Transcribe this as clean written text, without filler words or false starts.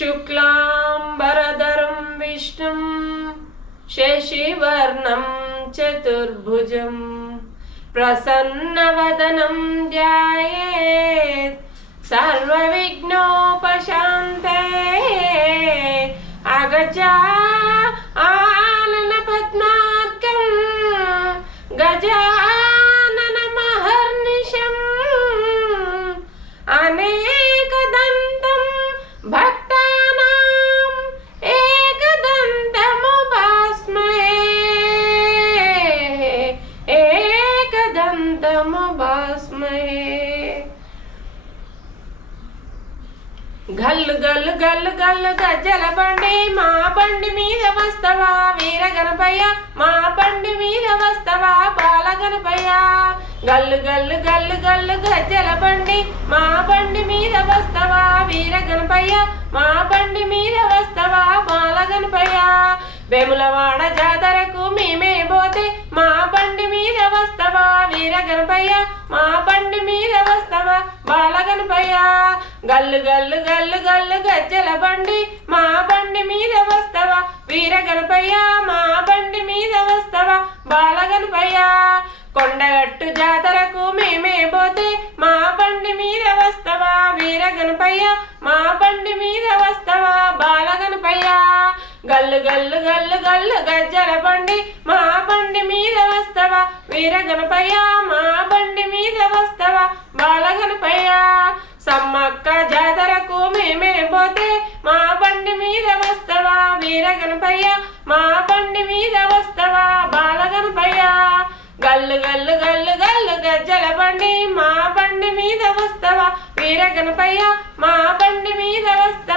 शुक्लांबरधरं विष्णुं शशिवर्णं चतुर्भुजं प्रसन्नवदनं ध्यायेत् सर्वविघ्नोपशान्तये अगजा आनन पद्मार्कं गजाननमहर्निशम् अनेकदन्तं भक्तानां एकदन्तमुपास्महे గల్లు గల్లు గల్లు గల్లు గజ్జల బండి మా బండి మీద వస్తవా వీర గణపయ్య మా బండి మీద వస్తవా బాల గణపయ్య గల్లు గల్లు గల్లు గల్లు గజ్జల బండి మా బండి మీద వస్తవా వీర గణపయ్య మా బండి మీద వస్తవా బాల గణపయ్య వేములవాడ జాతరకు మేమే పోతే మా బండి మీద వస్తవా వీర గణపయ్య మా బండి మీద వస్తవా బాల గణపయ్య గల్లు గల్లు గల్లు గల్లు గజ్జల బండి మా బండి మీద వస్తవా వీర గణపయ్య మా బండి మీద వస్తవా బాల గణపయ్య కొండగట్టు జాతరకు మేమే పోతే మా బండి మీద వస్తవా వీర గణపయ్య మా బండి మీద వస్తవా బాల గణపయ్య గల్లు గల్లు గల్లు గల్లు గజ్జల బండి మా బండి మీద వస్తవా వీర గణపయ్య మా బండి మీద వస్తవా బాల గణపయ్య సమ్మక్క జాతరకు మేమే పోతే మా బండి మీద వస్తవా వీర గణపయ్య మా బండి మీద వస్తవా బాల గణపయ్య గల్లు గల్లు గల్లు గల్లు గజ్జల బండి మా బండి మీద వస్తవా వీర గణపయ్య మా బండి మీద వస్తవా